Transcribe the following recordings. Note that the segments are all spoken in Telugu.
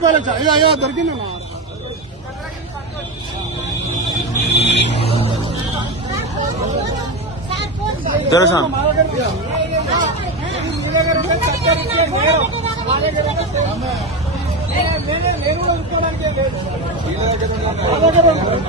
అయ్యో అయ్యో దొరికిందన్నా తెలుసా చెప్పండి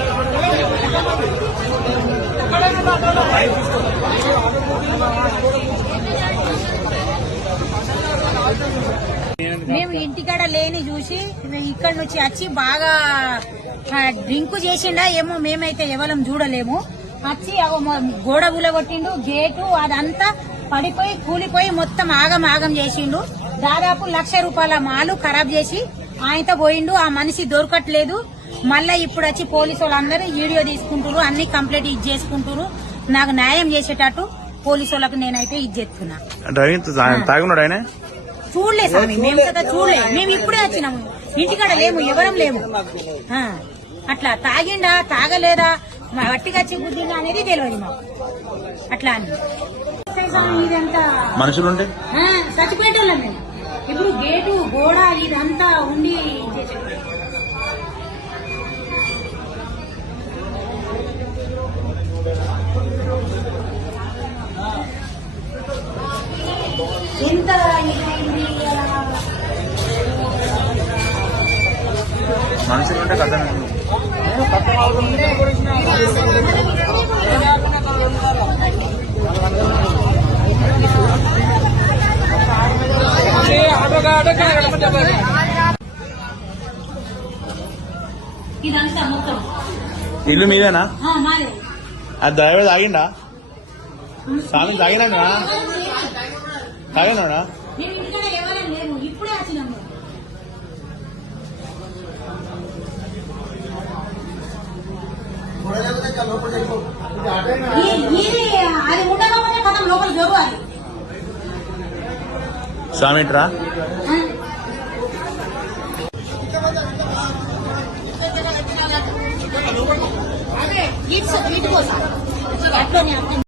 మేము ఇంటికాడ లేని చూసి ఇక్కడ నుంచి వచ్చి బాగా డ్రింక్ చేసిండా ఏమో మేమైతే ఎవరం చూడలేము. వచ్చి గోడ గులగొట్టిండు గేటు అదంతా పడిపోయి కూలిపోయి మొత్తం ఆగం ఆగం చేసిండు. దాదాపు లక్ష రూపాయల మాలు ఖరాబ్ చేసి ఆయనతో పోయిండు ఆ మనిషి దొరకట్లేదు. మళ్ళా ఇప్పుడు వచ్చి పోలీసు వాళ్ళందరూ వీడియో తీసుకుంటారు అన్ని కంప్లీట్ ఇది చేసుకుంటారు నాకు న్యాయం చేసేటట్టు పోలీసు వాళ్ళకు నేనైతే ఇది ఆయన? చూడలే స్వామి మేము కదా చూడలే. మేము ఇప్పుడే వచ్చినాము. ఇంటికాడ లేము ఎవరం లేము. అట్లా తాగిండా తాగలేదా? మా వట్టిగా వచ్చి గుద్దిండా అనేది తెలియదు మాకు. అట్లా అని. స్వామి, ఇదంతా మనుషులుంటే? ఆ, చచ్చిపోయేటోళ్ళం మేము. ఇప్పుడు గేటు గోడ ఇదంతా ఉండి. ఎంత మనుషులుంటే కథ ఇదంతా మొత్తం. ఇల్లు మీదేనా? ఆ, ఆ డ్రైవర్ తాగిండా? స్వామి తాగినా తాగినా మేము ఇంటికాడ ఎవరం లేము ఇప్పుడే వచ్చినాము ఈ- ఇది అది ఉండకపోతే పదం లోపల జరుగు అది? అదే ఇట్స్ ఇటు కోసం. అట్లనే అట్లనే